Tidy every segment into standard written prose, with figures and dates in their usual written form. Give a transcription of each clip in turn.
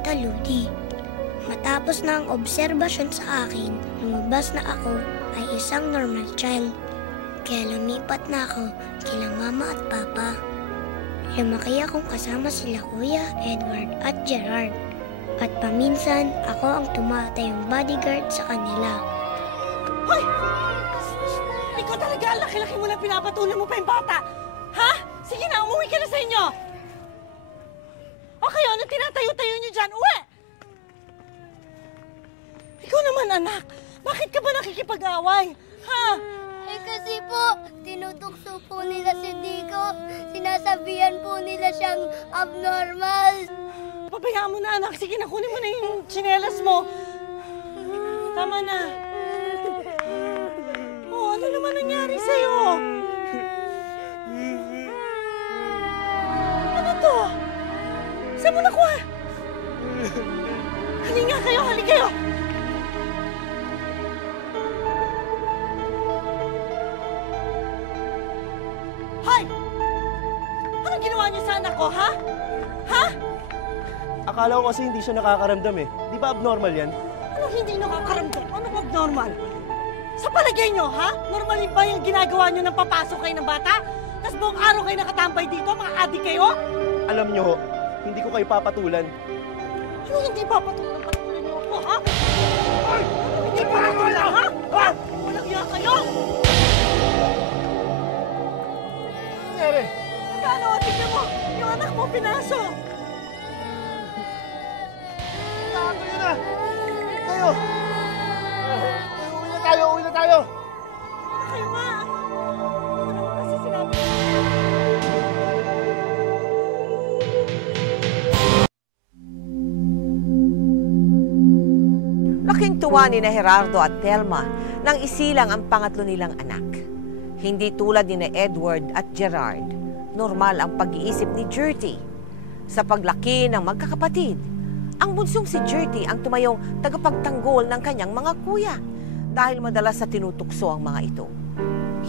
Tita Ludi. Matapos na ang obserbasyon sa akin, lumabas na ako ay isang normal child. Kaya lumipat na ako kila Mama at Papa. Lumaki akong kasama sila Kuya Edward at Gerard. At paminsan, ako ang tumatayong bodyguard sa kanila. Hoy! Ikaw talaga, laki-laki mo na pinapatulan mo pa yung bata. Ha? Sige na, umuwi ka na sa inyo. O kayo, ano tinatayo-tayo nyo dyan? Uwi! Ikaw naman, anak. Bakit ka ba nakikipag-away? Ha? Eh kasi po, tinutukso po nila si Dico. Sinasabihan po nila siyang abnormal. Pabayaan mo na, anak. Sige na, kunin mo na yung tsinelas mo. Tama na. Oh, ano naman nangyari sa'yo? Ano to? Saan mo nakuha? Halika nga kayo, halika kayo. Hoy! Anong ginawa niyo sa anak ko, ha? Ha? Akala ko kasi hindi siya nakakaramdam eh. Di ba abnormal yan? Anong hindi nakakaramdam? Anong abnormal? Sa palagay niyo, ha? Normal ba yung ginagawa niyo nang papasok kayo ng bata? Tapos buong araw kayo nakatambay dito, mga adik kayo? Alam niyo ho, hindi ko kayo papatulan. Ano hindi papatulan? Patulan niyo ako, ha? Ay! Hindi papatulan, ha? Ha? Walang iya kayo! Ano nangyari? Ano? Tignan mo! Yung anak mo pinaso! Tayo na! Tayo! Uwi na tayo! Kayo nga! Ano naman kasi sinabi? Laking tuwa ni Gerardo at Thelma nang isilang ang pangatlo nilang anak. Hindi tulad ni Edward at Gerard, normal ang pag-iisip ni Gertie. Sa paglaki ng magkakapatid, ang bunsong si Gertie ang tumayong tagapagtanggol ng kanyang mga kuya dahil madalas sa tinutukso ang mga ito.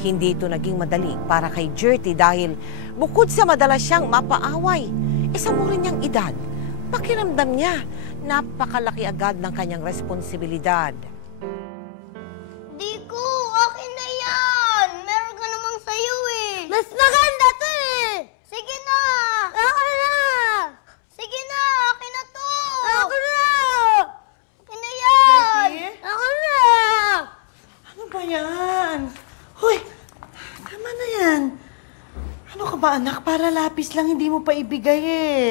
Hindi ito naging madali para kay Gertie dahil bukod sa madalas siyang mapaaway, sa mura niyang edad, pakiramdam niya napakalaki agad ng kanyang responsibilidad. Dico, akin na yan! Meron ka namang sayo eh! Mas maganda to eh! Sige na! Akin na! Sige na! Akin na to! Akin na! Akin na yan! Gertie? Akin na! Ano ba yan? Hoy! Tama na yan. Ano ka ba, anak? Para lapis lang, hindi mo pa ibigay eh.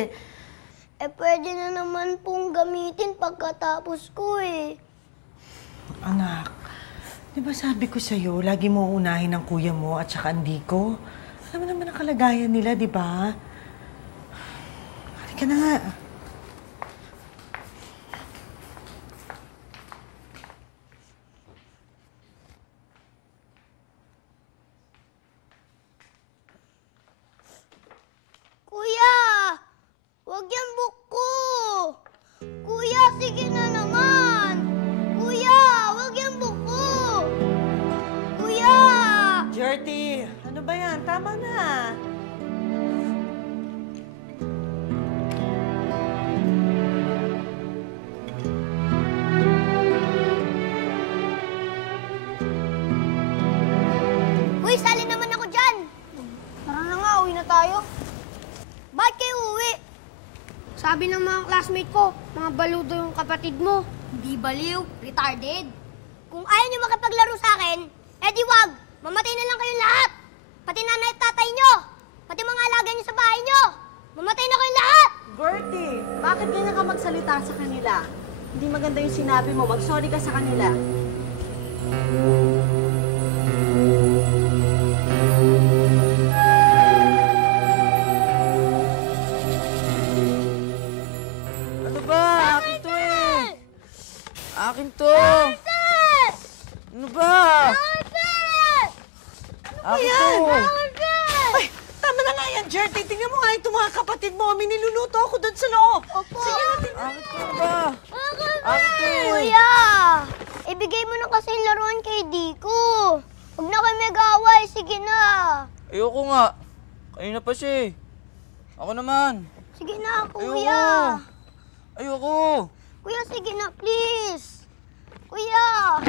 Eh, pwede na naman pong gamitin pagkatapos ko eh. Anak, di ba sabi ko sa'yo, lagi mo unahin ang kuya mo at saka ang Dico? Alam mo naman ang kalagayan nila, di ba? Halika na nga. Kuya! Huwag yan buko! Kuya, sige na naman! Kuya, huwag yan buko! Kuya! Gertie, ano ba yan? Tama na. Uy, sali naman ako dyan! Tara na nga, uwi na tayo. Bakit kayo uwi? Sabi ng mga classmate ko, mga baludo yung kapatid mo. Hindi baliw, retarded. Kung ayaw niyo makipaglaro sa akin, edi wag, mamatay na lang kayong lahat. Pati nanay at tatay niyo, pati mga alaga niyo sa bahay niyo. Mamatay na kayong lahat! Gertie, bakit ganyan ka magsalita sa kanila? Hindi maganda yung sinabi mo, mag-sorry ka sa kanila. Ano ba? Akin to eh! Akin to! Ano ba? Akin to! Ay, tama na nga yan, Gertie. Tingnan mo nga itong mga kapatid mo. May niluluto ako doon sa loob. Opo. Sige na, tingnan. Akin to ba? Akin to eh! Kuya, ibigay mo na kasi yung laruan kay Dico. Huwag na kayo mag-away, sige na. Ayoko nga. Kanina pa siya eh. Ako naman. Sige na, Ayoko. kuya. Ayoko. Kuya, sige na, please. Kuya!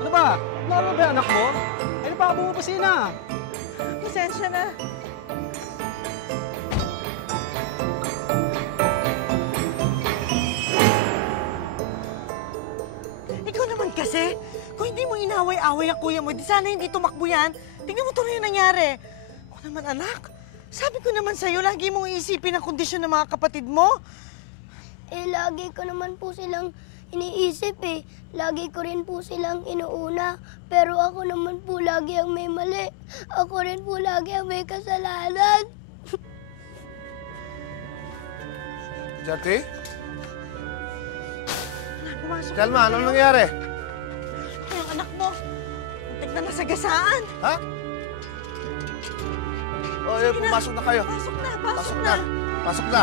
Ano ba? Lalo ba anak mo? Ano pa bumupasina? Pasensya na. Ikaw naman kasi, kung hindi mo inaway-away ang kuya mo, di sana hindi tumakbo yan. Tingnan mo tuloy yung nangyari. Ako naman anak, sabi ko naman sa'yo, lagi mong iisipin ang kondisyon ng mga kapatid mo. Eh, lagi ko naman po silang iniisip eh. Lagi ko rin po silang inuuna. Pero ako naman po lagi ang may mali. Ako rin po lagi ang may kasalanan. Jati? Pumasok Telma, naman anong kayo. nangyari? Yung anak mo, muntik na nasagasaan. Ha? O, pumasok na kayo. Pasok na, Pasok na. Pasok na.